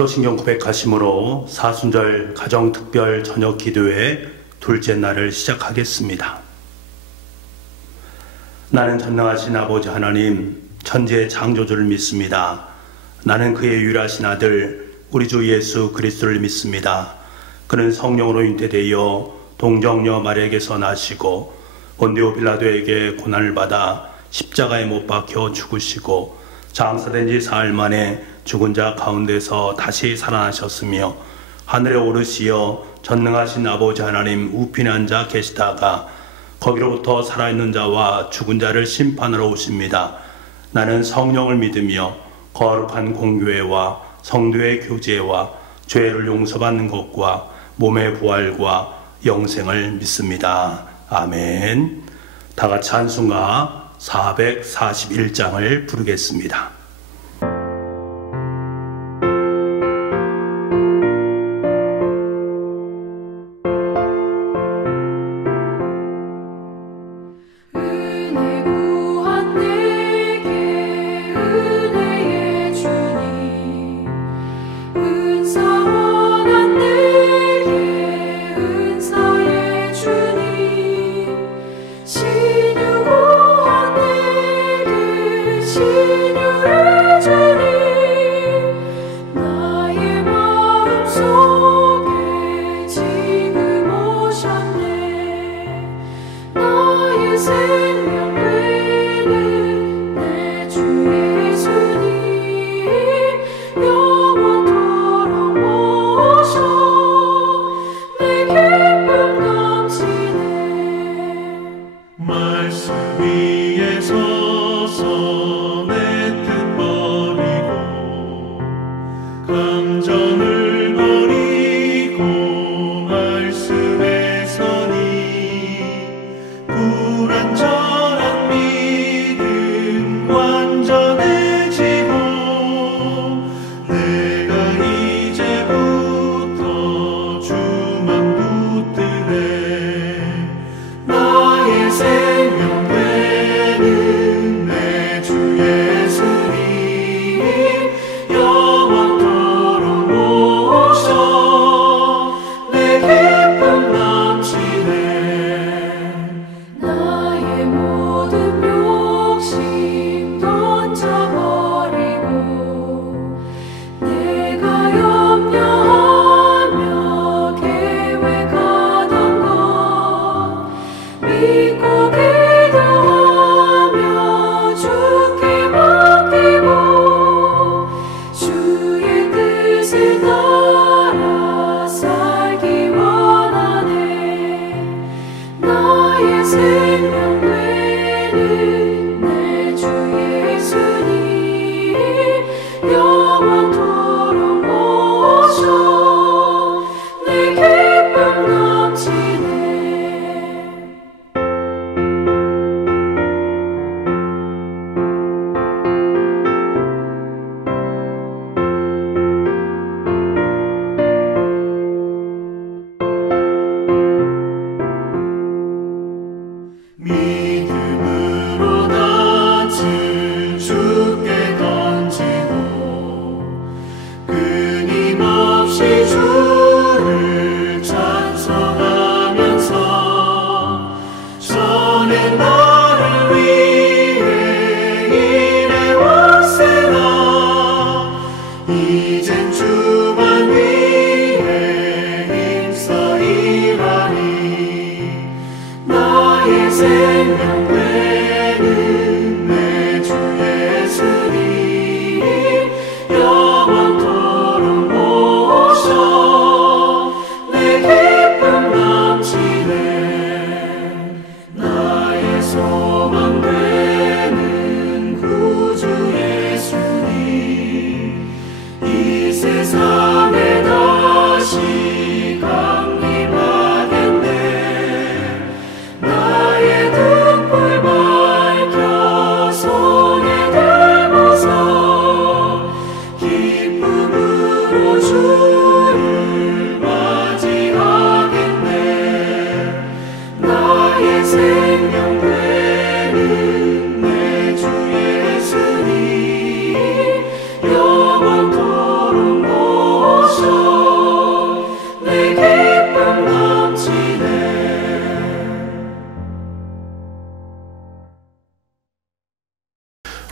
사도신경 고백하심으로 사순절 가정특별 저녁 기도회 둘째 날을 시작하겠습니다. 나는 전능하신 아버지 하나님, 천지의 창조주를 믿습니다. 나는 그의 유일하신 아들 우리 주 예수 그리스도를 믿습니다. 그는 성령으로 잉태되어 동정녀 마리아에게서 나시고 본디오 빌라도에게 고난을 받아 십자가에 못 박혀 죽으시고 장사된 지 사흘 만에 죽은 자 가운데서 다시 살아나셨으며 하늘에 오르시어 전능하신 아버지 하나님 우편에 앉아 계시다가 거기로부터 살아있는 자와 죽은 자를 심판하러 오십니다. 나는 성령을 믿으며 거룩한 공교회와 성도의 교제와 죄를 용서받는 것과 몸의 부활과 영생을 믿습니다. 아멘. 다 같이 한순가 441장을 부르겠습니다.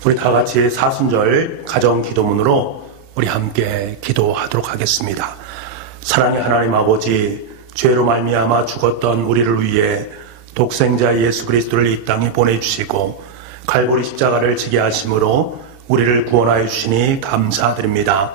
우리 다 같이 사순절 가정 기도문으로 우리 함께 기도하도록 하겠습니다. 사랑의 하나님 아버지, 죄로 말미암아 죽었던 우리를 위해 독생자 예수 그리스도를 이 땅에 보내주시고 갈보리 십자가를 지게 하심으로 우리를 구원하여 주시니 감사드립니다.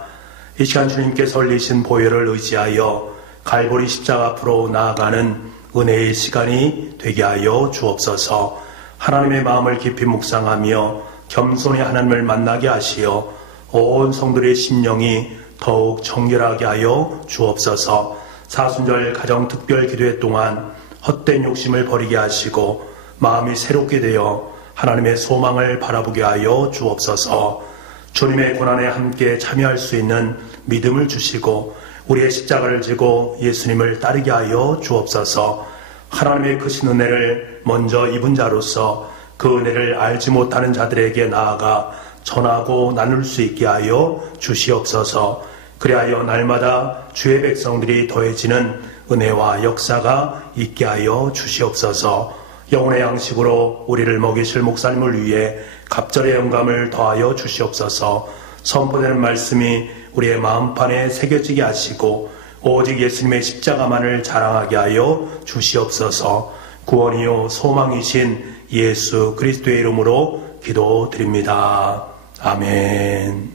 이 시간 주님께서 흘리신 보혈을 의지하여 갈보리 십자가 앞으로 나아가는 은혜의 시간이 되게 하여 주옵소서. 하나님의 마음을 깊이 묵상하며 겸손히 하나님을 만나게 하시어 온 성도의 심령이 더욱 정결하게 하여 주옵소서. 사순절 가정 특별 기도회 동안 헛된 욕심을 버리게 하시고 마음이 새롭게 되어 하나님의 소망을 바라보게 하여 주옵소서. 주님의 고난에 함께 참여할 수 있는 믿음을 주시고 우리의 십자가를 지고 예수님을 따르게 하여 주옵소서. 하나님의 크신 은혜를 먼저 입은 자로서 그 은혜를 알지 못하는 자들에게 나아가 전하고 나눌 수 있게 하여 주시옵소서. 그리하여 날마다 주의 백성들이 더해지는 은혜와 역사가 있게 하여 주시옵소서. 영혼의 양식으로 우리를 먹이실 목사님을 위해 갑절의 영감을 더하여 주시옵소서. 선포되는 말씀이 우리의 마음판에 새겨지게 하시고 오직 예수님의 십자가만을 자랑하게 하여 주시옵소서. 구원이요 소망이신 예수 그리스도의 이름으로 기도드립니다. 아멘.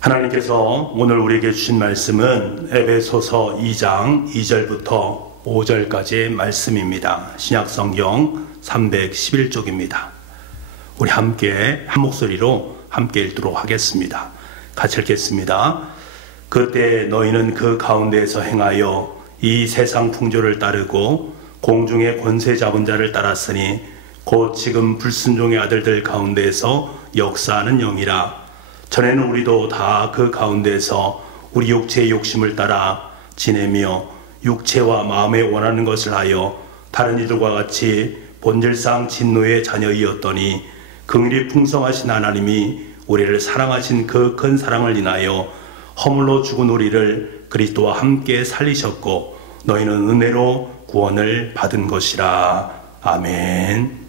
하나님께서 오늘 우리에게 주신 말씀은 에베소서 2장 2절부터 5절까지의 말씀입니다. 신약성경 311쪽입니다. 우리 함께 한 목소리로 함께 읽도록 하겠습니다. 같이 읽겠습니다. 그때 너희는 그 가운데에서 행하여 이 세상 풍조를 따르고 공중의 권세 잡은 자를 따랐으니 곧 지금 불순종의 아들들 가운데에서 역사하는 영이라. 전에는 우리도 다 그 가운데에서 우리 육체의 욕심을 따라 지내며 육체와 마음에 원하는 것을 하여 다른 이들과 같이 본질상 진노의 자녀이었더니 긍휼이 풍성하신 하나님이 우리를 사랑하신 그 큰 사랑을 인하여 허물로 죽은 우리를 그리스도와 함께 살리셨고 너희는 은혜로 구원을 받은 것이라. 아멘.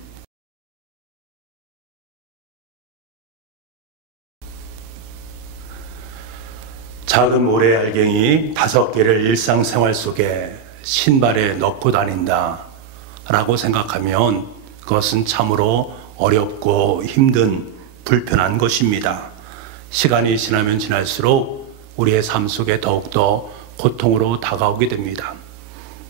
작은 모래 알갱이 5개를 일상생활 속에 신발에 넣고 다닌다 라고 생각하면 그것은 참으로 어렵고 힘든 불편한 것입니다. 시간이 지나면 지날수록 우리의 삶 속에 더욱더 고통으로 다가오게 됩니다.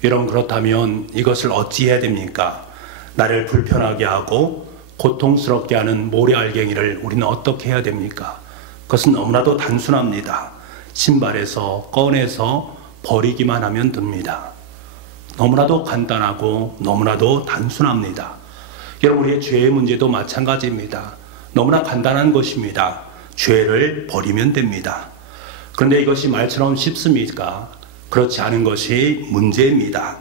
여러분, 그렇다면 이것을 어찌해야 됩니까? 나를 불편하게 하고 고통스럽게 하는 모래 알갱이를 우리는 어떻게 해야 됩니까? 그것은 너무나도 단순합니다. 신발에서 꺼내서 버리기만 하면 됩니다. 너무나도 간단하고 너무나도 단순합니다. 여러분, 우리의 죄의 문제도 마찬가지입니다. 너무나 간단한 것입니다. 죄를 버리면 됩니다. 그런데 이것이 말처럼 쉽습니까? 그렇지 않은 것이 문제입니다.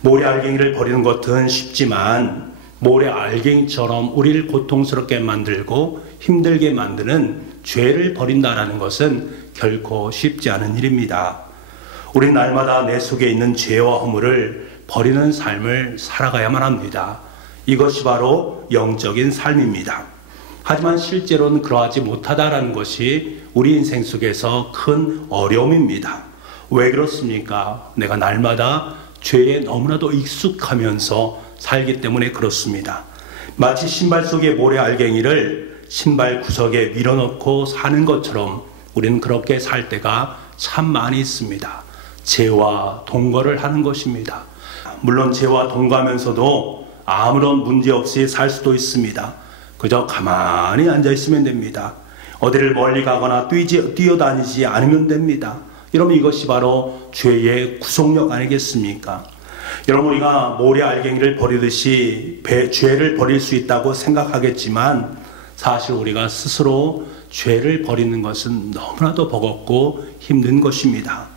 모래 알갱이를 버리는 것은 쉽지만 모래 알갱이처럼 우리를 고통스럽게 만들고 힘들게 만드는 죄를 버린다는 것은 결코 쉽지 않은 일입니다. 우리는 날마다 내 속에 있는 죄와 허물을 버리는 삶을 살아가야만 합니다. 이것이 바로 영적인 삶입니다. 하지만 실제로는 그러하지 못하다라는 것이 우리 인생 속에서 큰 어려움입니다. 왜 그렇습니까? 내가 날마다 죄에 너무나도 익숙하면서 살기 때문에 그렇습니다. 마치 신발 속의 모래 알갱이를 신발 구석에 밀어넣고 사는 것처럼 우리는 그렇게 살 때가 참 많이 있습니다. 죄와 동거를 하는 것입니다. 물론 죄와 동거하면서도 아무런 문제 없이 살 수도 있습니다. 그저 가만히 앉아 있으면 됩니다. 어디를 멀리 가거나 뛰어다니지 않으면 됩니다. 여러분, 이것이 바로 죄의 구속력 아니겠습니까? 여러분, 우리가 모래 알갱이를 버리듯이 죄를 버릴 수 있다고 생각하겠지만 사실 우리가 스스로 죄를 버리는 것은 너무나도 버겁고 힘든 것입니다.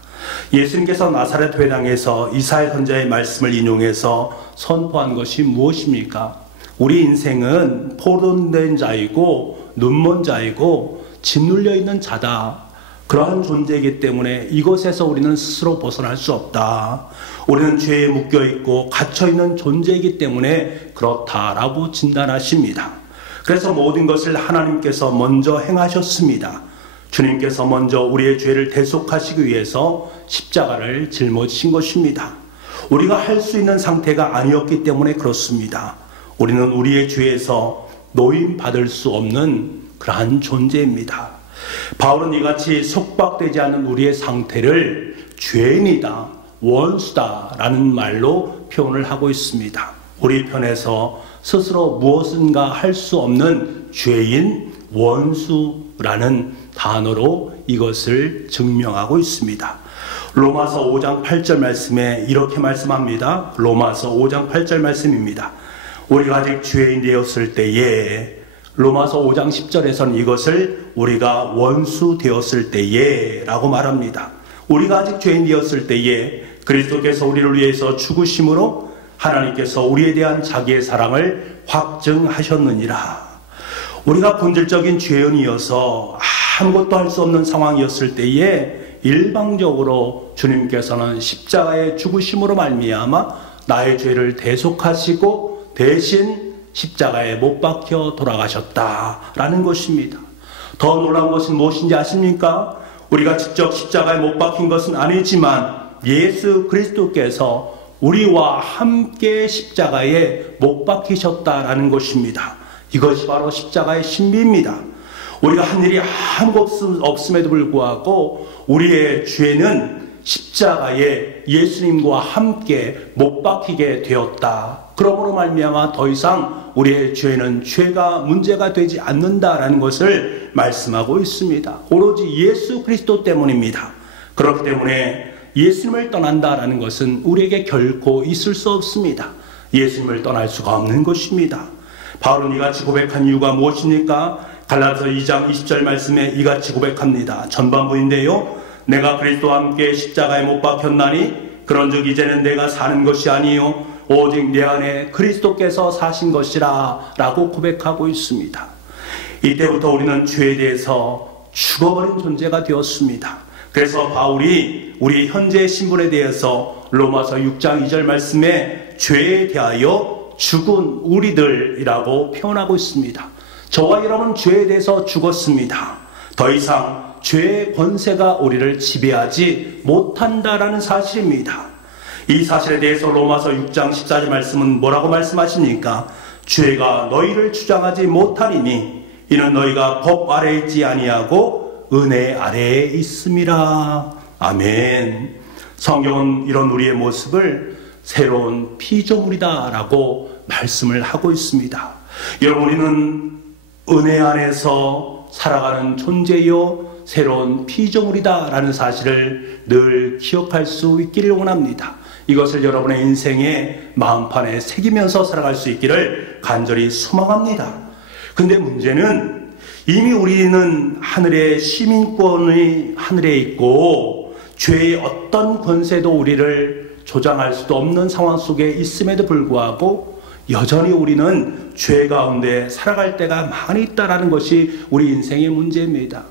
예수님께서 나사렛 회당에서 이사야 선지자의 말씀을 인용해서 선포한 것이 무엇입니까? 우리 인생은 포로된 자이고 눈먼 자이고 짓눌려 있는 자다. 그러한 존재이기 때문에 이것에서 우리는 스스로 벗어날 수 없다. 우리는 죄에 묶여있고 갇혀있는 존재이기 때문에 그렇다라고 진단하십니다. 그래서 모든 것을 하나님께서 먼저 행하셨습니다. 주님께서 먼저 우리의 죄를 대속하시기 위해서 십자가를 짊어지신 것입니다. 우리가 할 수 있는 상태가 아니었기 때문에 그렇습니다. 우리는 우리의 죄에서 노임받을 수 없는 그러한 존재입니다. 바울은 이같이 속박되지 않는 우리의 상태를 죄인이다, 원수다 라는 말로 표현을 하고 있습니다. 우리 편에서 스스로 무엇인가 할 수 없는 죄인, 원수라는 단어로 이것을 증명하고 있습니다. 로마서 5장 8절 말씀에 이렇게 말씀합니다. 로마서 5장 8절 말씀입니다. 우리가 아직 죄인 되었을 때에, 로마서 5장 10절에서는 이것을 우리가 원수 되었을 때에 라고 말합니다. 우리가 아직 죄인 되었을 때에 그리스도께서 우리를 위해서 죽으심으로 하나님께서 우리에 대한 자기의 사랑을 확증하셨느니라. 우리가 본질적인 죄인이어서 아무것도 할 수 없는 상황이었을 때에 일방적으로 주님께서는 십자가의 죽으심으로 말미암아 나의 죄를 대속하시고 대신 십자가에 못 박혀 돌아가셨다라는 것입니다. 더 놀라운 것은 무엇인지 아십니까? 우리가 직접 십자가에 못 박힌 것은 아니지만 예수 그리스도께서 우리와 함께 십자가에 못 박히셨다라는 것입니다. 이것이 바로 십자가의 신비입니다. 우리가 한 일이 아무것도 없음에도 불구하고 우리의 죄는 십자가에 예수님과 함께 못 박히게 되었다. 그러므로 말미암아 더 이상 우리의 죄는 죄가 문제가 되지 않는다라는 것을 말씀하고 있습니다. 오로지 예수 그리스도 때문입니다. 그렇기 때문에 예수님을 떠난다라는 것은 우리에게 결코 있을 수 없습니다. 예수님을 떠날 수가 없는 것입니다. 바울은 이같이 고백한 이유가 무엇입니까? 갈라디아서 2장 20절 말씀에 이같이 고백합니다. 전반부인데요. 내가 그리스도와 함께 십자가에 못 박혔나니 그런즉 이제는 내가 사는 것이 아니요 오직 내 안에 그리스도께서 사신 것이라 라고 고백하고 있습니다. 이때부터 우리는 죄에 대해서 죽어버린 존재가 되었습니다. 그래서 바울이 우리 현재의 신분에 대해서 로마서 6장 2절 말씀에 죄에 대하여 죽은 우리들이라고 표현하고 있습니다. 저와 여러분은 죄에 대해서 죽었습니다. 더 이상 죄의 권세가 우리를 지배하지 못한다라는 사실입니다. 이 사실에 대해서 로마서 6장 14절 말씀은 뭐라고 말씀하십니까? 죄가 너희를 주장하지 못하리니 이는 너희가 법 아래에 있지 아니하고 은혜 아래에 있음이라. 아멘. 성경은 이런 우리의 모습을 새로운 피조물이다 라고 말씀을 하고 있습니다. 여러분, 우리는 은혜 안에서 살아가는 존재요 새로운 피조물이다 라는 사실을 늘 기억할 수 있기를 원합니다. 이것을 여러분의 인생의 마음판에 새기면서 살아갈 수 있기를 간절히 소망합니다. 근데 문제는 이미 우리는 하늘의 시민권이 하늘에 있고 죄의 어떤 권세도 우리를 조장할 수도 없는 상황 속에 있음에도 불구하고 여전히 우리는 죄 가운데 살아갈 때가 많이 있다는 것이 우리 인생의 문제입니다.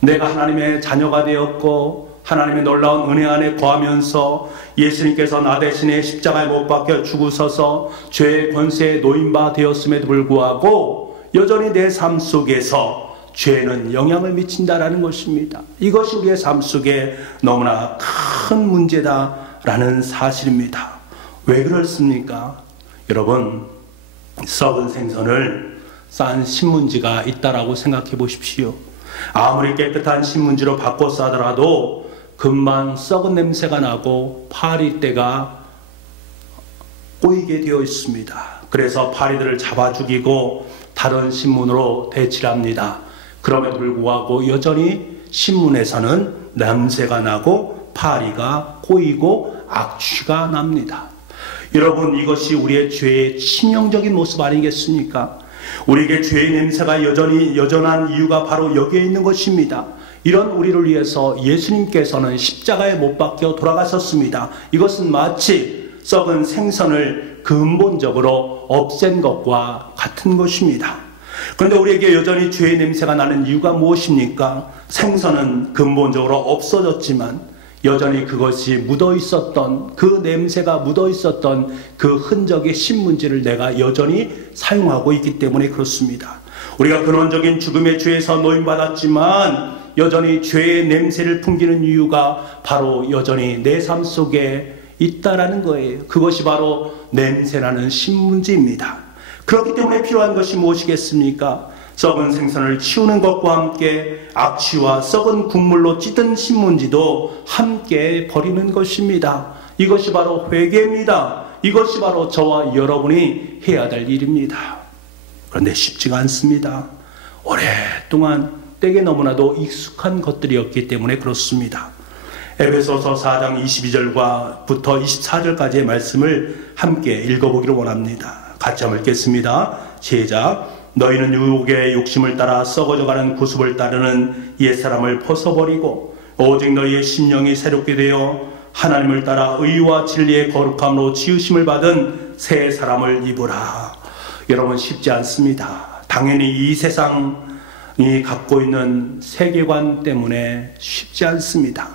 내가 하나님의 자녀가 되었고 하나님의 놀라운 은혜 안에 거하면서 예수님께서 나 대신에 십자가에 못 박혀 죽으셔서 죄의 권세에 노임바 되었음에도 불구하고 여전히 내 삶 속에서 죄는 영향을 미친다라는 것입니다. 이것이 우리의 삶 속에 너무나 큰 문제다라는 사실입니다. 왜 그렇습니까? 여러분, 썩은 생선을 싼 신문지가 있다라고 생각해 보십시오. 아무리 깨끗한 신문지로 바꿔서 하더라도 금방 썩은 냄새가 나고 파리떼가 꼬이게 되어 있습니다. 그래서 파리들을 잡아 죽이고 다른 신문으로 대치를 합니다. 그럼에도 불구하고 여전히 신문에서는 냄새가 나고 파리가 꼬이고 악취가 납니다. 여러분, 이것이 우리의 죄의 치명적인 모습 아니겠습니까? 우리에게 죄의 냄새가 여전한 이유가 바로 여기에 있는 것입니다. 이런 우리를 위해서 예수님께서는 십자가에 못 박혀 돌아가셨습니다. 이것은 마치 썩은 생선을 근본적으로 없앤 것과 같은 것입니다. 그런데 우리에게 여전히 죄의 냄새가 나는 이유가 무엇입니까? 생선은 근본적으로 없어졌지만 여전히 그것이 묻어 있었던, 그 냄새가 묻어 있었던 그 흔적의 신문지를 내가 여전히 사용하고 있기 때문에 그렇습니다. 우리가 근원적인 죽음의 죄에서 노임받았지만 여전히 죄의 냄새를 풍기는 이유가 바로 여전히 내 삶 속에 있다라는 거예요. 그것이 바로 냄새나는 신문지입니다. 그렇기 때문에 필요한 것이 무엇이겠습니까? 썩은 생선을 치우는 것과 함께 악취와 썩은 국물로 찌든 신문지도 함께 버리는 것입니다. 이것이 바로 회개입니다. 이것이 바로 저와 여러분이 해야 될 일입니다. 그런데 쉽지가 않습니다. 오랫동안 때에 너무나도 익숙한 것들이었기 때문에 그렇습니다. 에베소서 4장 22절부터 24절까지의 말씀을 함께 읽어보기를 원합니다. 같이 한번 읽겠습니다. 시작. 너희는 유혹의 욕심을 따라 썩어져가는 구습을 따르는 옛사람을 벗어버리고 오직 너희의 심령이 새롭게 되어 하나님을 따라 의와 진리의 거룩함으로 지으심을 받은 새 사람을 입으라. 여러분, 쉽지 않습니다. 당연히 이 세상이 갖고 있는 세계관 때문에 쉽지 않습니다.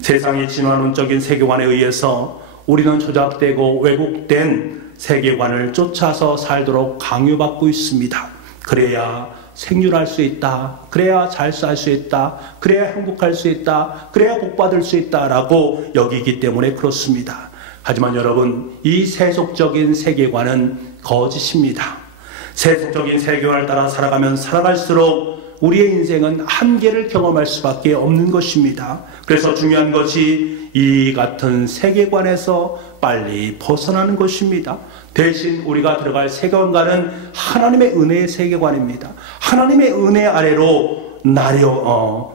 세상의 진화론적인 세계관에 의해서 우리는 조작되고 왜곡된 세계관을 쫓아서 살도록 강요받고 있습니다. 그래야 생존할 수 있다. 그래야 잘 살 수 있다. 그래야 행복할 수 있다. 그래야 복받을 수 있다라고 여기기 때문에 그렇습니다. 하지만 여러분, 이 세속적인 세계관은 거짓입니다. 세속적인 세계관을 따라 살아가면 살아갈수록 우리의 인생은 한계를 경험할 수밖에 없는 것입니다. 그래서 중요한 것이 이 같은 세계관에서 빨리 벗어나는 것입니다. 대신 우리가 들어갈 세계관과는 하나님의 은혜의 세계관입니다. 하나님의 은혜 아래로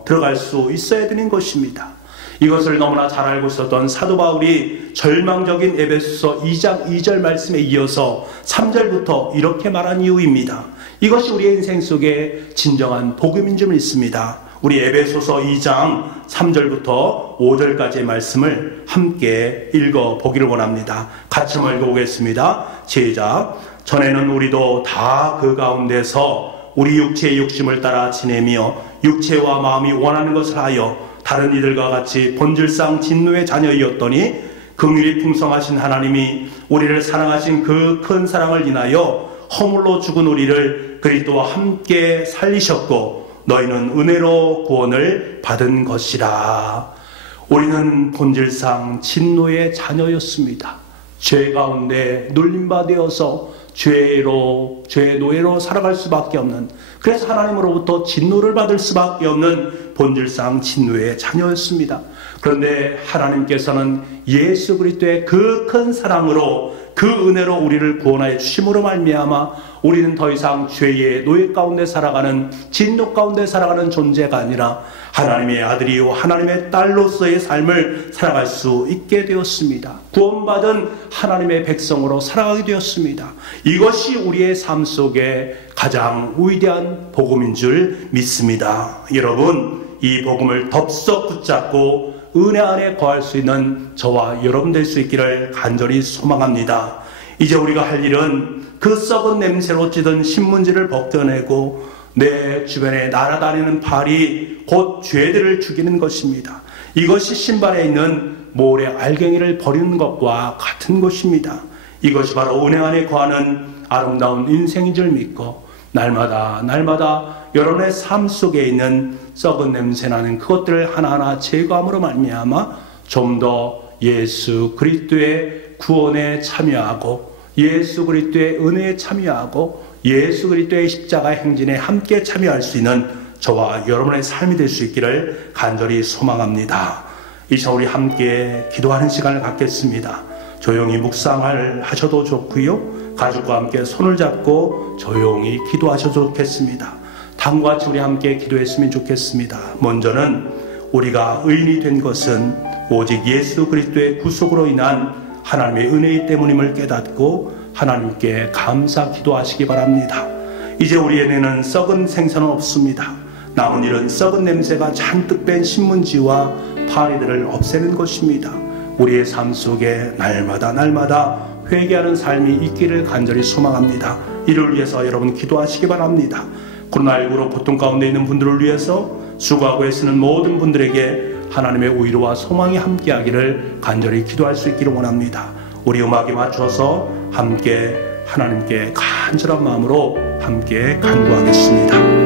들어갈 수 있어야 되는 것입니다. 이것을 너무나 잘 알고 있었던 사도 바울이 절망적인 에베소서 2장 2절 말씀에 이어서 3절부터 이렇게 말한 이유입니다. 이것이 우리의 인생 속에 진정한 복음인 줄 믿습니다. 우리 에베소서 2장 3절부터 5절까지의 말씀을 함께 읽어보기를 원합니다. 같이 한번 읽어보겠습니다. 시작. 전에는 우리도 다 그 가운데서 우리 육체의 욕심을 따라 지내며 육체와 마음이 원하는 것을 하여 다른 이들과 같이 본질상 진노의 자녀이었더니 긍휼이 풍성하신 하나님이 우리를 사랑하신 그 큰 사랑을 인하여 허물로 죽은 우리를 그리스도와 함께 살리셨고 너희는 은혜로 구원을 받은 것이라. 우리는 본질상 진노의 자녀였습니다. 죄 가운데 눌림받아서 죄의 노예로 살아갈 수밖에 없는, 그래서 하나님으로부터 진노를 받을 수밖에 없는 본질상 진노의 자녀였습니다. 그런데 하나님께서는 예수 그리스도의 그 큰 사랑으로 그 은혜로 우리를 구원하여 주심으로 말미암아 우리는 더 이상 죄의 노예 가운데 살아가는, 진노 가운데 살아가는 존재가 아니라 하나님의 아들이요 하나님의 딸로서의 삶을 살아갈 수 있게 되었습니다. 구원받은 하나님의 백성으로 살아가게 되었습니다. 이것이 우리의 삶 속에 가장 위대한 복음인 줄 믿습니다. 여러분, 이 복음을 덥석 붙잡고 은혜 안에 거할 수 있는 저와 여러분 될 수 있기를 간절히 소망합니다. 이제 우리가 할 일은 그 썩은 냄새로 찌든 신문지를 벗겨내고 내 주변에 날아다니는 발이 곧 죄들을 죽이는 것입니다. 이것이 신발에 있는 모래 알갱이를 버리는 것과 같은 것입니다. 이것이 바로 은혜 안에 거하는 아름다운 인생인 줄 믿고 날마다 여러분의 삶 속에 있는 썩은 냄새나는 그것들을 하나하나 제거함으로 말미암아 좀 더 예수 그리스도의 구원에 참여하고 예수 그리스도의 은혜에 참여하고 예수 그리스도의 십자가 행진에 함께 참여할 수 있는 저와 여러분의 삶이 될 수 있기를 간절히 소망합니다. 이 시간 우리 함께 기도하는 시간을 갖겠습니다. 조용히 묵상을 하셔도 좋고요, 가족과 함께 손을 잡고 조용히 기도하셔도 좋겠습니다. 다음과 같이 우리 함께 기도했으면 좋겠습니다. 먼저는 우리가 의인이 된 것은 오직 예수 그리스도의 구속으로 인한 하나님의 은혜이기 때문임을 깨닫고 하나님께 감사 기도하시기 바랍니다. 이제 우리에게는 썩은 생선은 없습니다. 남은 일은 썩은 냄새가 잔뜩 뺀 신문지와 파리들을 없애는 것입니다. 우리의 삶 속에 날마다 회개하는 삶이 있기를 간절히 소망합니다. 이를 위해서 여러분 기도하시기 바랍니다. 코로나19로 고통 가운데 있는 분들을 위해서 수고하고 애쓰는 모든 분들에게 하나님의 위로와 소망이 함께하기를 간절히 기도할 수 있기를 원합니다. 우리 음악에 맞춰서 함께 하나님께 간절한 마음으로 함께 간구하겠습니다.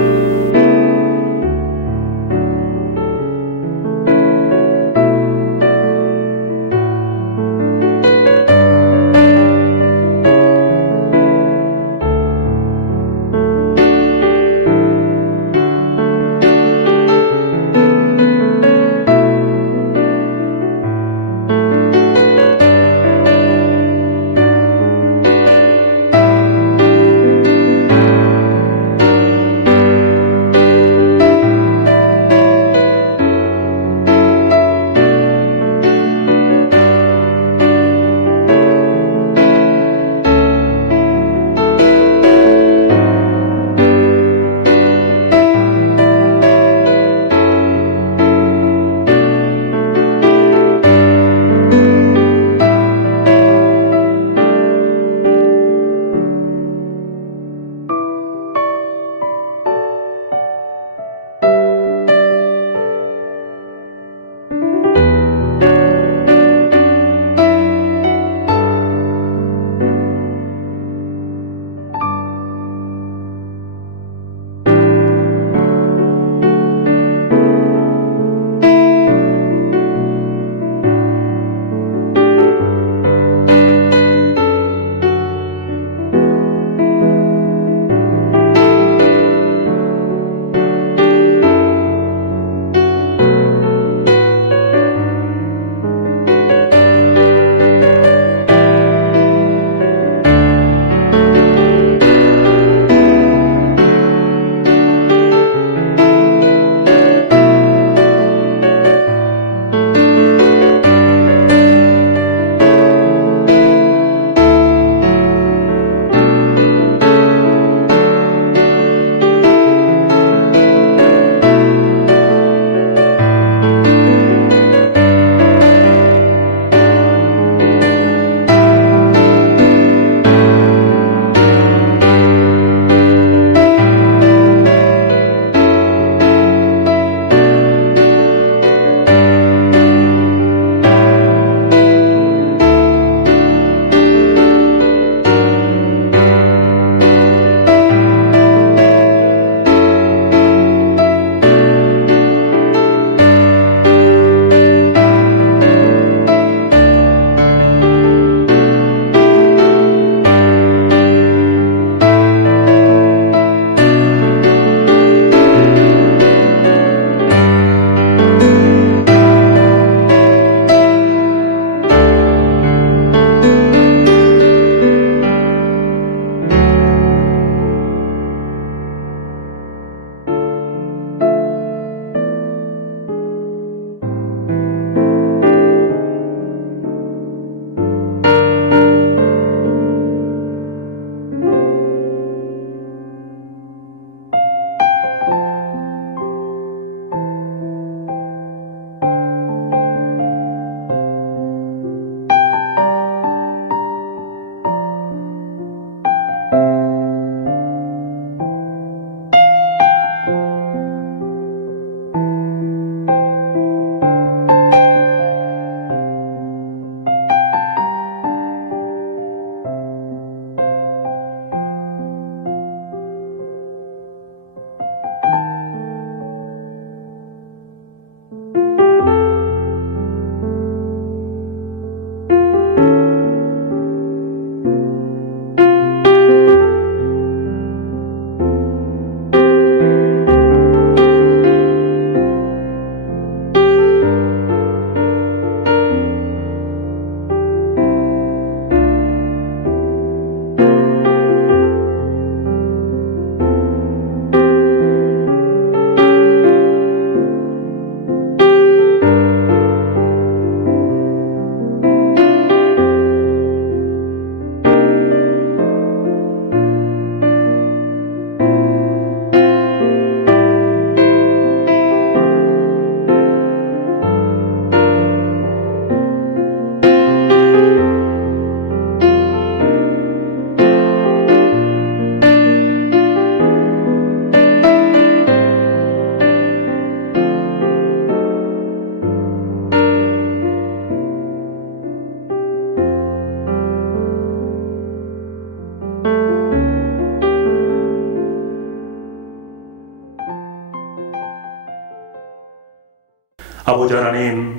아버지 하나님,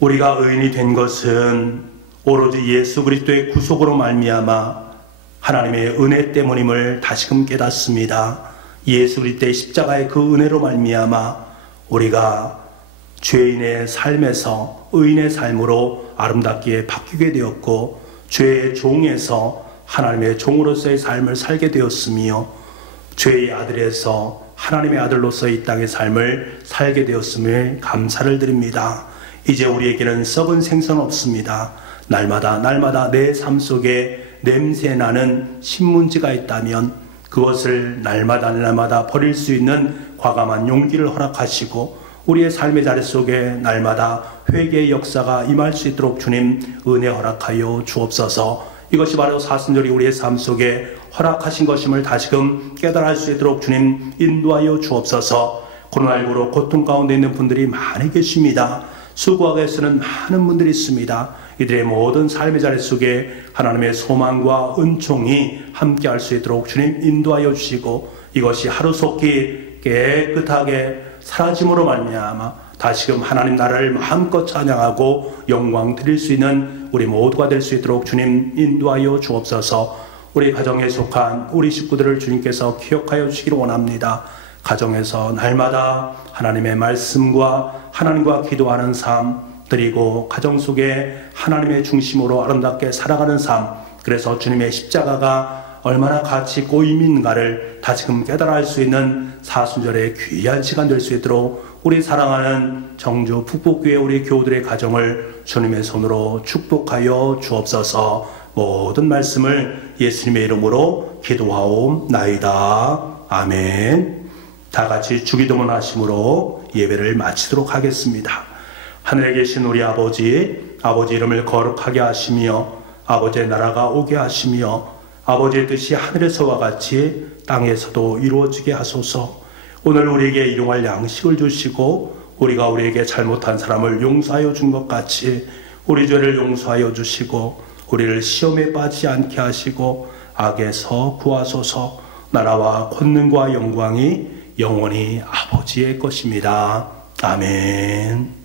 우리가 의인이 된 것은 오로지 예수 그리스도의 구속으로 말미암아 하나님의 은혜 때문임을 다시금 깨닫습니다. 예수 그리스도의 십자가의 그 은혜로 말미암아 우리가 죄인의 삶에서 의인의 삶으로 아름답게 바뀌게 되었고, 죄의 종에서 하나님의 종으로서의 삶을 살게 되었으며, 죄의 아들에서 하나님의 아들로서 이 땅의 삶을 살게 되었음을 감사를 드립니다. 이제 우리에게는 썩은 생선 없습니다. 날마다 내 삶 속에 냄새나는 신문지가 있다면 그것을 날마다 버릴 수 있는 과감한 용기를 허락하시고, 우리의 삶의 자리 속에 날마다 회개의 역사가 임할 수 있도록 주님 은혜 허락하여 주옵소서. 이것이 바로 사순절이 우리의 삶 속에 허락하신 것임을 다시금 깨달을 수 있도록 주님 인도하여 주옵소서. 코로나19로 고통 가운데 있는 분들이 많이 계십니다. 수고하고 애쓰는 많은 분들이 있습니다. 이들의 모든 삶의 자리 속에 하나님의 소망과 은총이 함께할 수 있도록 주님 인도하여 주시고, 이것이 하루속히 깨끗하게 사라짐으로 말미암아 다시금 하나님 나라를 마음껏 찬양하고 영광 드릴 수 있는 우리 모두가 될 수 있도록 주님 인도하여 주옵소서. 우리 가정에 속한 우리 식구들을 주님께서 기억하여 주시기를 원합니다. 가정에서 날마다 하나님의 말씀과 하나님과 기도하는 삶, 그리고 가정 속에 하나님의 중심으로 아름답게 살아가는 삶, 그래서 주님의 십자가가 얼마나 가치 있고 의미인가를 다시금 깨달아 알 수 있는 사순절의 귀한 시간 될 수 있도록 우리 사랑하는 정주 북북교회 우리 교우들의 가정을 주님의 손으로 축복하여 주옵소서. 모든 말씀을 예수님의 이름으로 기도하옵나이다. 아멘. 다 같이 주기도문 하심으로 예배를 마치도록 하겠습니다. 하늘에 계신 우리 아버지, 아버지 이름을 거룩하게 하시며 아버지의 나라가 오게 하시며 아버지의 뜻이 하늘에서와 같이 땅에서도 이루어지게 하소서. 오늘 우리에게 일용할 양식을 주시고 우리가 우리에게 잘못한 사람을 용서하여 준 것 같이 우리 죄를 용서하여 주시고 우리를 시험에 빠지지 않게 하시고 악에서 구하소서. 나라와 권능과 영광이 영원히 아버지의 것입니다. 아멘.